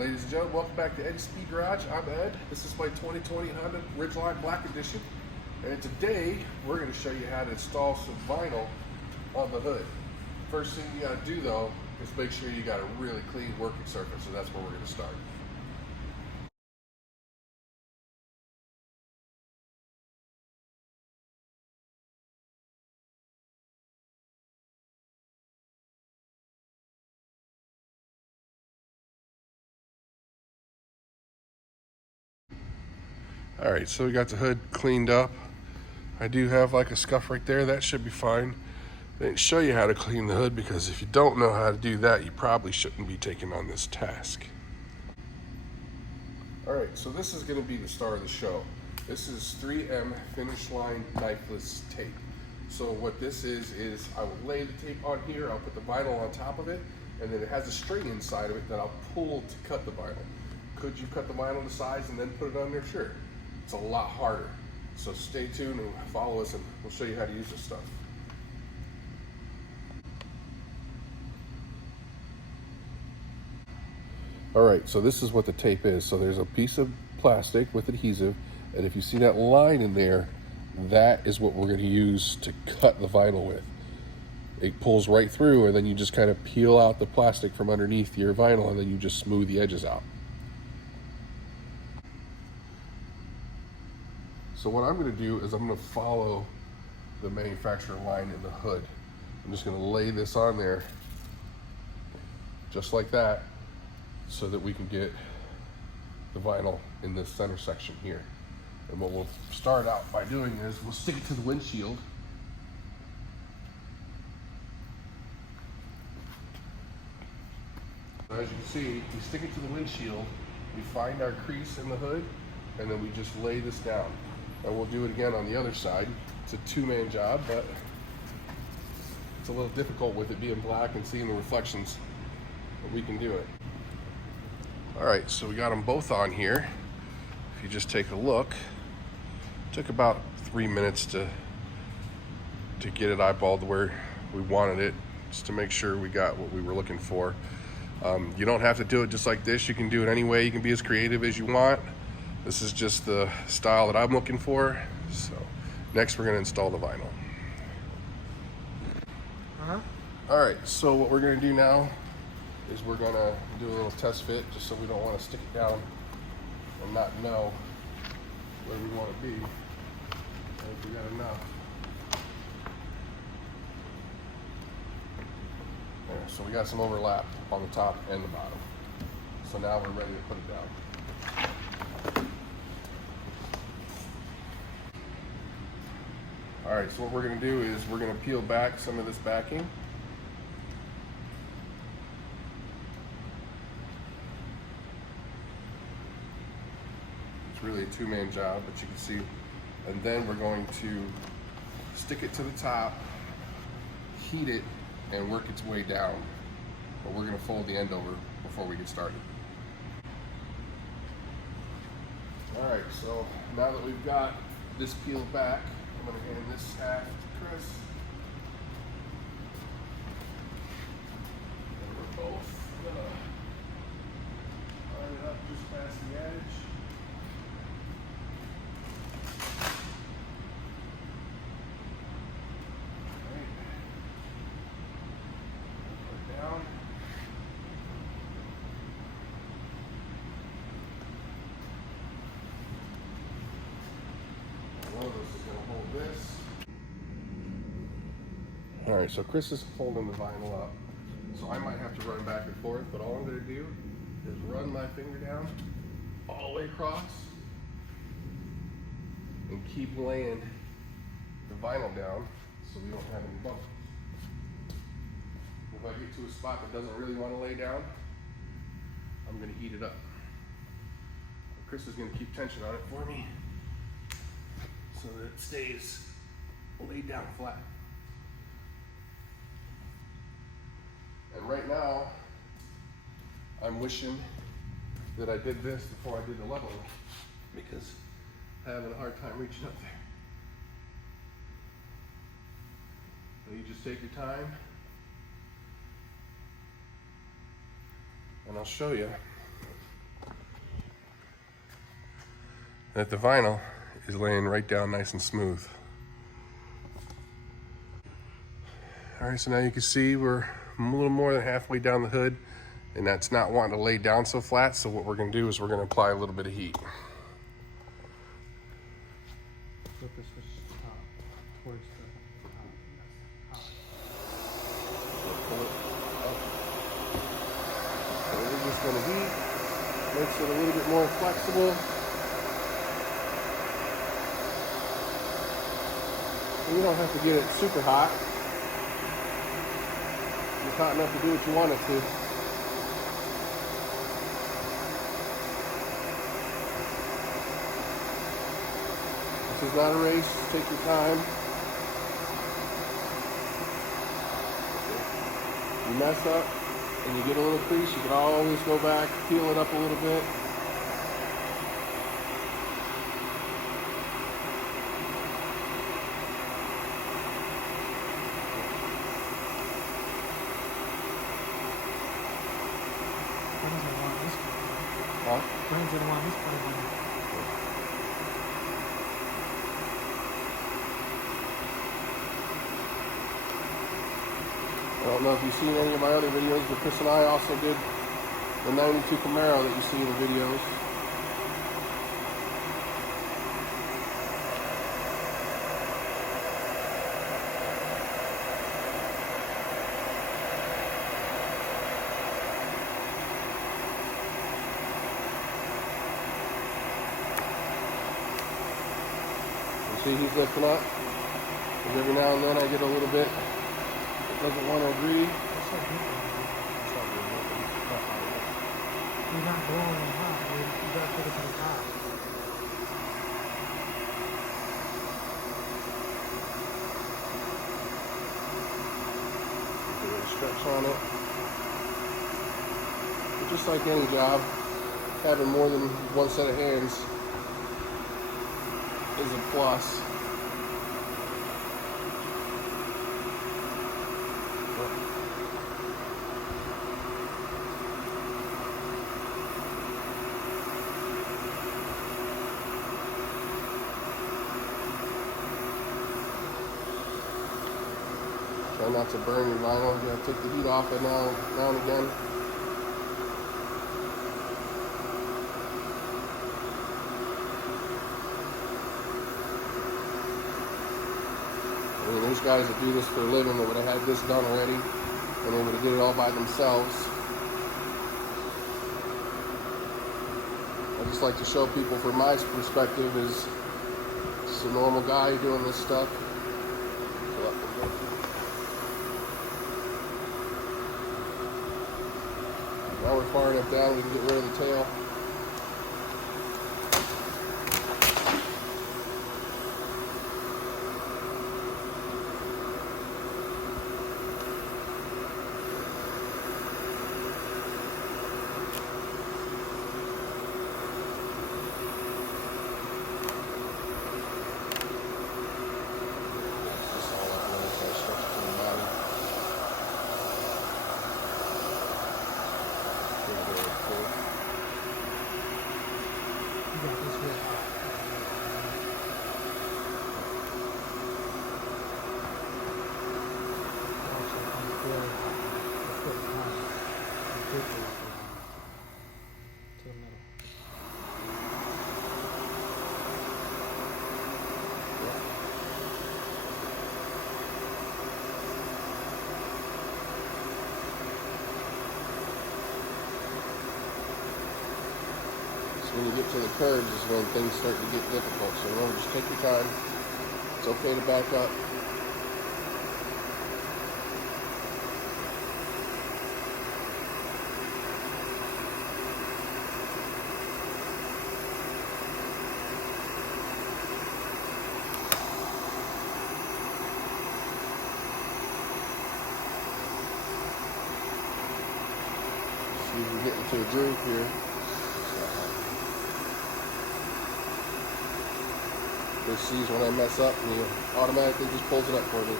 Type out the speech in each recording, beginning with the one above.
Ladies and gentlemen, welcome back to Eddie's Speed Garage. I'm Ed. This is my 2020 Honda Ridgeline Black Edition. And today, we're going to show you how to install some vinyl on the hood. First thing you got to do though, is make sure you got a really clean working surface, so that's where we're going to start. All right, so we got the hood cleaned up. I do have like a scuff right there. That should be fine. They didn't show you how to clean the hood because if you don't know how to do that, you probably shouldn't be taking on this task. All right, so this is going to be the star of the show. This is 3M Finish Line Knifeless Tape. So what this is I will lay the tape on here, I'll put the vinyl on top of it, and then it has a string inside of it that I'll pull to cut the vinyl. Could you cut the vinyl to size and then put it on there? Sure. It's a lot harder. So stay tuned and follow us and we'll show you how to use this stuff. All right, so this is what the tape is. So there's a piece of plastic with adhesive, and if you see that line in there, that is what we're going to use to cut the vinyl with. It pulls right through, and then you just kind of peel out the plastic from underneath your vinyl, and then you just smooth the edges out. So what I'm going to do is I'm going to follow the manufacturer line in the hood. I'm just going to lay this on there just like that so that we can get the vinyl in this center section here. And what we'll start out by doing is we'll stick it to the windshield. So as you can see, we stick it to the windshield, we find our crease in the hood, and then we just lay this down. And we'll do it again on the other side. It's a two-man job, but it's a little difficult with it being black and seeing the reflections, but we can do it. All right, so we got them both on here. If you just take a look, it took about 3 minutes to get it eyeballed where we wanted it, just to make sure we got what we were looking for. You don't have to do it just like this. You can do it any way. You can be as creative as you want. This is just the style that I'm looking for. So next we're going to install the vinyl. All right, so what we're going to do now is we're going to do a little test fit, just so we don't want to stick it down and not know where we want to be. I think we got enough. There, so we got some overlap on the top and the bottom. So now we're ready to put it down. All right, so what we're going to do is we're going to peel back some of this backing. It's really a two-man job, but you can see. And then we're going to stick it to the top, heat it, and work its way down. But we're going to fold the end over before we get started. All right, so now that we've got this peeled back, I'm going to hand this half to Chris. And we're both going to line it up just past the edge. All right. Put it down. One of us is going to hold this. All right, so Chris is holding the vinyl up. So I might have to run back and forth, but all I'm going to do is run my finger down all the way across and keep laying the vinyl down so we don't have any bumps. If I get to a spot that doesn't really want to lay down, I'm going to heat it up. Chris is going to keep tension on it for me, so that it stays laid down flat. And right now, I'm wishing that I did this before I did the leveling, because I'm having a hard time reaching up there. So you just take your time, and I'll show you that the vinyl is laying right down nice and smooth. All right, so now you can see we're a little more than halfway down the hood, and that's not wanting to lay down so flat. So what we're gonna do is we're gonna apply a little bit of heat. Flip the switch towards the hot. Pull it up. So we're just gonna heat, makes it a little bit more flexible. And you don't have to get it super hot. It's hot enough to do what you want it to. This is not a race. Take your time. You mess up and you get a little crease, you can always go back, peel it up a little bit. Friends didn't want this part of it. I don't know if you've seen any of my other videos, but Chris and I also did the 92 Camaro that you see in the videos. See, he's lifting up. And every now and then I get a little bit that doesn't want to agree. You're not blowing it hot. You gotta put it to the top. Put a little stretch on it. But just like any job, having more than one set of hands is a plus. Try not to burn your vinyl. You gotta take the heat off it now and again. I mean, there's guys that do this for a living that would have had this done already, and they would have did it all by themselves. I just like to show people from my perspective is just a normal guy doing this stuff. Now we're far enough down we can get rid of the tail. When you get to the curves is when things start to get difficult. So remember, just take your time. It's okay to back up. See if we get into a groove here. It sees when I mess up and it automatically just pulls it up for me.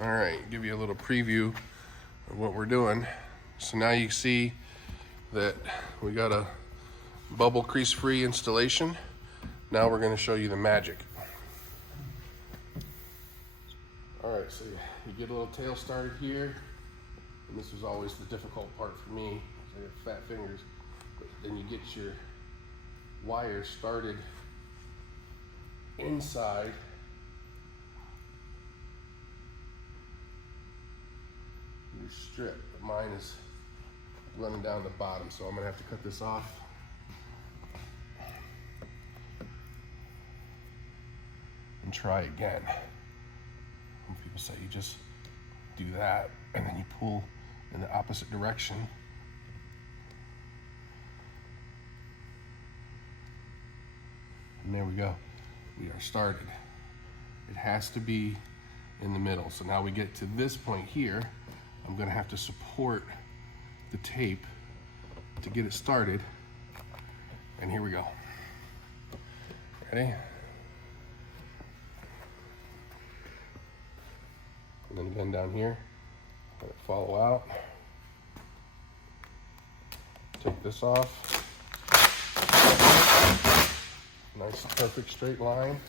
All right, give you a little preview of what we're doing. So now you see that we got a bubble crease free installation. Now we're going to show you the magic. All right, so you get a little tail started here, and this was always the difficult part for me because I have fat fingers. But then you get your wire started inside your strip, but mine is running down the bottom, so I'm gonna have to cut this off. And try again. When people say you just do that and then you pull in the opposite direction. And there we go. We are started. It has to be in the middle. So now we get to this point here. I'm gonna have to support the tape to get it started. And here we go. Ready? And then again down here, let it follow out. Take this off. Nice, perfect straight line.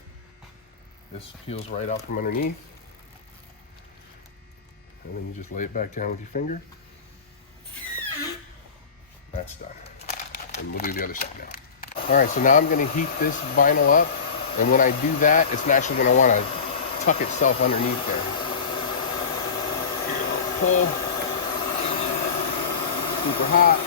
This peels right out from underneath. And then you just lay it back down with your finger. That's done. And we'll do the other side now. All right, so now I'm gonna heat this vinyl up. And when I do that, it's naturally gonna wanna tuck itself underneath there. Pull. Super hot.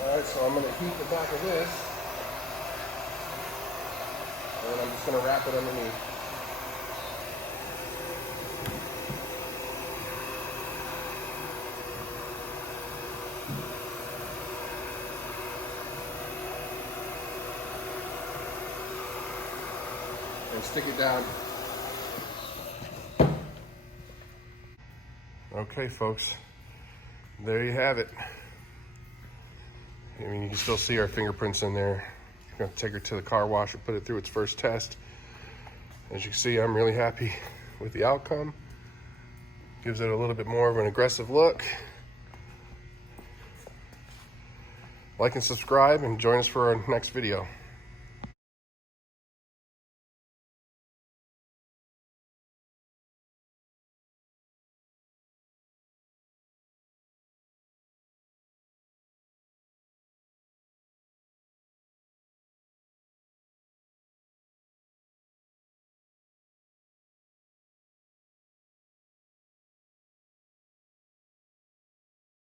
All right, so I'm going to heat the back of this, and then I'm just going to wrap it underneath. And stick it down. Okay, folks, there you have it. I mean, you can still see our fingerprints in there. I'm gonna take her to the car wash and put it through its first test. As you can see, I'm really happy with the outcome. Gives it a little bit more of an aggressive look. Like and subscribe and join us for our next video.